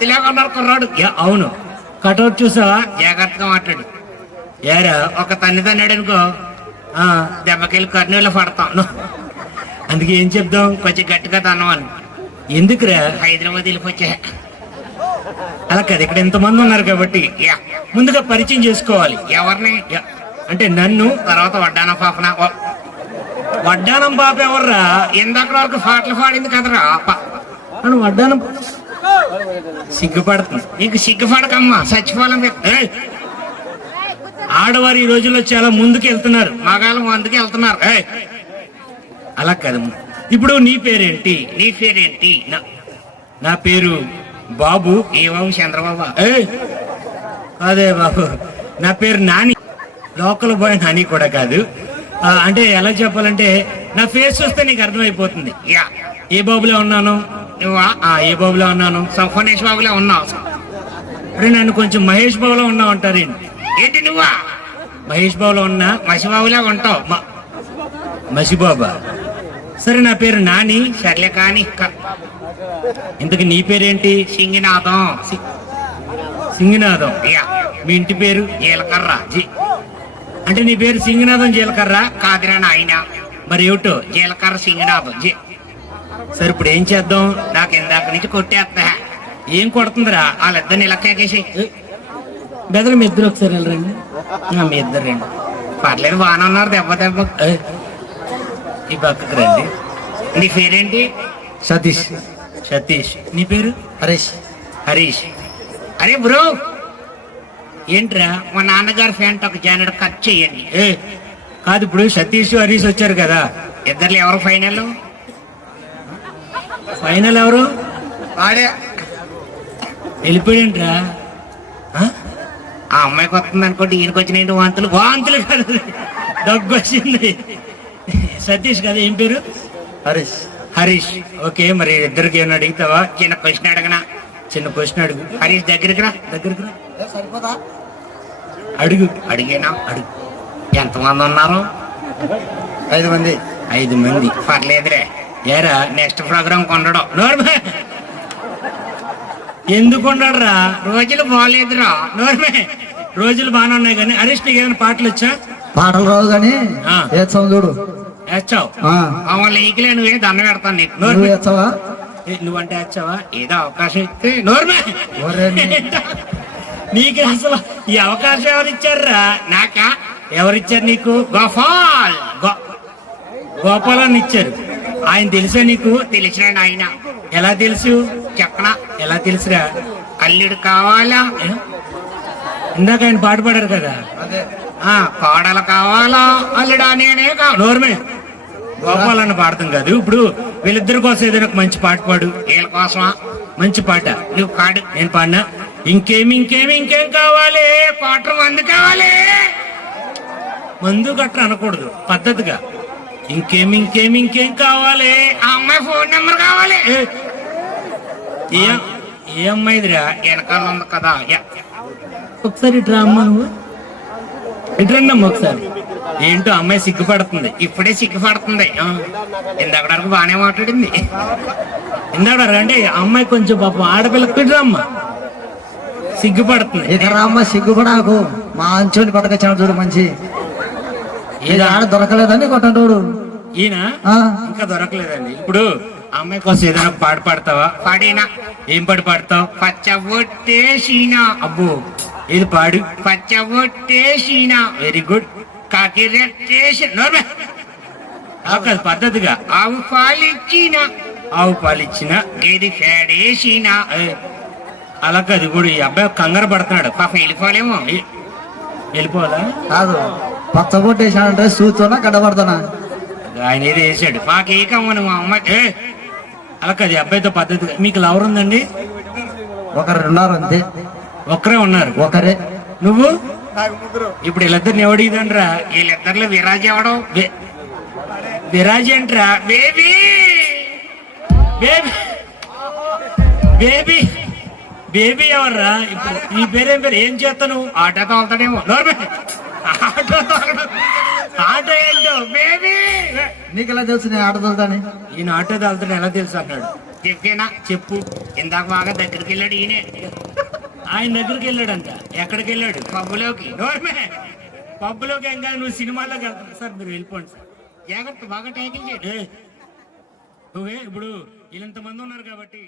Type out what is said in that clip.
కత్తిలాగా ఉన్నారు కుర్రాడు అవును. కటౌట్ చూసావా? జాగ్రత్తగా మాట్లాడు. ఏరా ఒక తన్ని తన్నాడు అనుకో. ఆ, దెబ్బకెళ్ళి కర్నూలు పడతాం. అందుకే ఏం చెప్దాం? కొంచెం గట్టిగా తన్నవాళ్ళు. ఎందుకురా? హైదరాబాద్ వెళ్ళిపోచ్చా. అలా కదా ఇక్కడ ఎంతమంది ఉన్నారు కాబట్టి. ముందుగా పరిచయం చేసుకోవాలి. ఎవరిని? అంటే నన్ను. తర్వాత వడ్డాన పాపన. వడ్డానం బాబు ఎవర్రా? ఇందాక వరకు పాటలు పాడింది కదరా. వడ్డానం సిగ్గుపడుతుంది నీకు సిగ్గుపడకమ్మా సచివాలయం ఆడవారు ఈ రోజుల్లో చాలా ముందుకు వెళ్తున్నారు మగాళ్ళు అందుకు వెళ్తున్నారు. అలా కాదమ్మా. ఇప్పుడు నీ పేరేంటి? నీ పేరేంటి? నా- నా పేరు బాబు. ఏ బాబు? చంద్రబాబు. అదే బాబు. నా పేరు నాని. లోకల్ బాయ్ నాని కూడా కాదు. అంటే ఎలా చెప్పాలంటే నా ఫేస్ చూస్తే నీకు అర్థమైపోతుంది. యా. ఏ బాబులో ఉన్నాను? ఏ బాబులో ఉన్నాను? సంఫనేష్ బాబులే ఉన్నావు అరే నన్ను కొంచెం మహేష్ బాబులో ఉన్నావు అంటారు. ఏంటి నువ్వా? మహేష్ బాబులో ఉన్నా? మసిబాబులే ఉంటావు. మసిబాబా సరే నా పేరు నాని. సర్లే కాని క- ఇంతకు నీ పేరేంటి? సింగినాథం. సింగినాథం. మీ ఇంటి పేరు? జీలకర్ర. జీ. అంటే నీ పేరు సింగినాథం జీలకర్ర? కాదురా నాయన. మరి ఏమిటో జీలకర్ర సింగినాథం. జీ. సరే ఇప్పుడు ఏం చేద్దాం? నాకు ఇందాక నుంచి కొట్టేస్తా ఏం కొడుతుందిరా? వాళ్ళిద్దరిని ఇలా కేకేసి. బెదరు మీ ఇద్దరు ఒకసారి వెళ్ళరండి. మీ ఇద్దరు రండి. పర్లేదు బాగానే ఉన్నారు దెబ్బ దెబ్బ. ఈ పక్కకు రండి. నీ పేరేంటి? సతీష్. సతీష్. నీ పేరు? హరీష్. హరీష్. అరే బ్రో! ఏంట్రా? మా నాన్నగారి ఫ్యాంట్ ఒక జానెడ్ కట్ చేయండి. కాదు ఇప్పుడు సతీష్ హరీష్ వచ్చారు కదా. ఇద్దరు ఎవరు ఫైనల్? ఫైనల్ ఎవరు? వాడే. వెళ్ళిపోయింట్రా ఆ? అమ్మాయికి వస్తుంది అనుకోండి ఈయనకి వచ్చిన వాంతులు వాంతులు కాదు. దగ్గు వచ్చింది. సతీష్ కదా ఏం పేరు? హరీష్. హరీష్. ఓకే మరి ఇద్దరికి ఏమైనా అడుగుతావా? చిన్న క్వశ్చన్ అడగనా? చిన్న క్వశ్చన్ అడుగు. హరీష్ దగ్గరికి రా. దగ్గరికి రా. సరిపోతా అడుగు. అడిగేనా? అడుగు. ఎంతమంది ఉన్నారు? ఐదు మంది. ఐదు మంది. పర్లేదురే ఏరా? నెక్స్ట్ ప్రోగ్రామ్ కొండడం నోర్మే ఎందుకు ఉండడురా రోజులు బాగాలేదురా నోర్మే రోజులు బాగానే ఉన్నాయి కానీ హరీష్ నీకు ఏమైనా పాటలు వచ్చా? పాటలు రావు. ఏడ్చావు చూడు. వేచ్చావు ఆ, అవన్ లేకిలే నువ్వే దండం పెడతాను నీకు? నువ్వు ఏడ్చావా? నువ్వంటే వచ్చావా ఏదో అవకాశం ఇస్తే. నోర్మే నీకు అసలు ఈ అవకాశం ఎవరిచ్చారా నాకా? ఎవరిచ్చారు నీకు? గోపాల్. గో- గోపాలని ఇచ్చారు. ఆయన తెలుసా నీకు? తెలిసిన ఆయన ఎలా తెలుసు? చెప్పనా? ఎలా తెలుసురా? అల్లుడు కావాలా? ఇందాక ఆయన పాట పాడారు కదా. ఆ కోడలు కావాలా? అల్లుడా నేనే కావాలి నోర్మే. గోపాలన్న పాడతాం కాదు. ఇప్పుడు వీళ్ళిద్దరి కోసం ఏదైనా మంచి పాట పాడు. వీళ్ళ కోసమా? మంచి పాట. నువ్వు కాడు నేను పాడినా? ఇంకేం ఇంకేం ఇంకేం కావాలి? క్వార్టర్ మంది కావాలి? మందు గట్ర అనకూడదు. పద్ధతిగా. ఇంకేం ఇంకేం ఇంకేం కావాలి? ఆ అమ్మాయి ఫోన్ నెంబర్ కావాలి. ఏ, ఏ అమ్మాయిదిరా? వెనకాల ఉంది కదా. ఒకసారి ఇట్రా అమ్మ నువ్వు ఇట్రండి అమ్మ ఒకసారి. ఏంటో అమ్మాయి సిగ్గుపడుతుంది. ఇప్పుడే సిగ్గుపడుతుంది. ఇందాక వరకు బాగానే మాట్లాడింది. ఇందాక అంటే అమ్మాయి కొంచెం పాపం ఆడపిల్లకి ఇట్రా అమ్మ సిగ్గుపడుతుంది. ఇక రామ్మ సిగ్గుపడాకు. మా అంచుని పట్టుకొచ్చాను చూడు మంచి. ఇది ఆడ దొరకలేదని కొట్టండు ఈయన? ఇంకా దొరకలేదండి. ఇప్పుడు అమ్మాయి కోసం ఏదైనా పాట పాడతావా? పడిన? ఏం పాట పాడతావు? పచ్చబొట్టేసిన అబ్బో ఏది పాడు? పచ్చబొట్టేసిన వెరీ గుడ్ కాకి కాదు పద్ధతిగా. ఆవు పాలిచ్చిన ఆవు పాలిచ్చిన గేది ఫేడేసిన అలా కాదు ఇప్పుడు ఈ అబ్బాయి కంగారు పడుతున్నాడు. పాపం వెళ్ళిపోలేమో ఏ, వెళ్ళిపోవాలా? కాదు. పచ్చబొట్టేసానంటే సూతున్నా గడ్డపడుతున్నా ఆయన ఏదో వేసాడు మాకు ఏ కమ్మను మా అమ్మ ఏ, అలా కాదు అబ్బాయితో పద్ధతిగా మీకు లవర్ ఉందండి? ఒకరు ఉన్నారు అంతే. ఒక్కరే ఉన్నారు. ఒకరే. నువ్వు? ఇప్పుడు వీళ్ళిద్దరిని ఎవడిదండ్రా వీళ్ళిద్దరిలో విరాజ్ ఎవడం? విరాజ్ ఏంట్రా బేబీ! బేబీ! బేబీ! బేబీ ఎవర్రా ఇప్పుడు నీ పేరేం పేరు? ఏం చేస్తాను ఆటో తోలుతాడేమో. నోర్మే ఆటో. ఆటో ఏంటో బేబీ నీకు ఎలా తెలుసు నేను ఆడదలుతాని ఈయన ఆటో తాగుతాడు ఎలా తెలుసు అన్నాడు. చెప్పేనా? చెప్పు. ఇందాక బాగా దగ్గరికి వెళ్ళాడు ఈయనే. ఆయన దగ్గరికి వెళ్ళాడంట. ఎక్కడికి వెళ్ళాడు పబ్బులోకి. నోర్మే. పబ్బులోకి ఏం కాదు నువ్వు సినిమాలోకి వెళ్తావు సార్ మీరు వెళ్ళిపోండి సార్. జాగ్రత్త బాగా ట్యాకిల్ చేయడు. నువ్వే ఇప్పుడు వీళ్ళంత మంది ఉన్నారు కాబట్టి.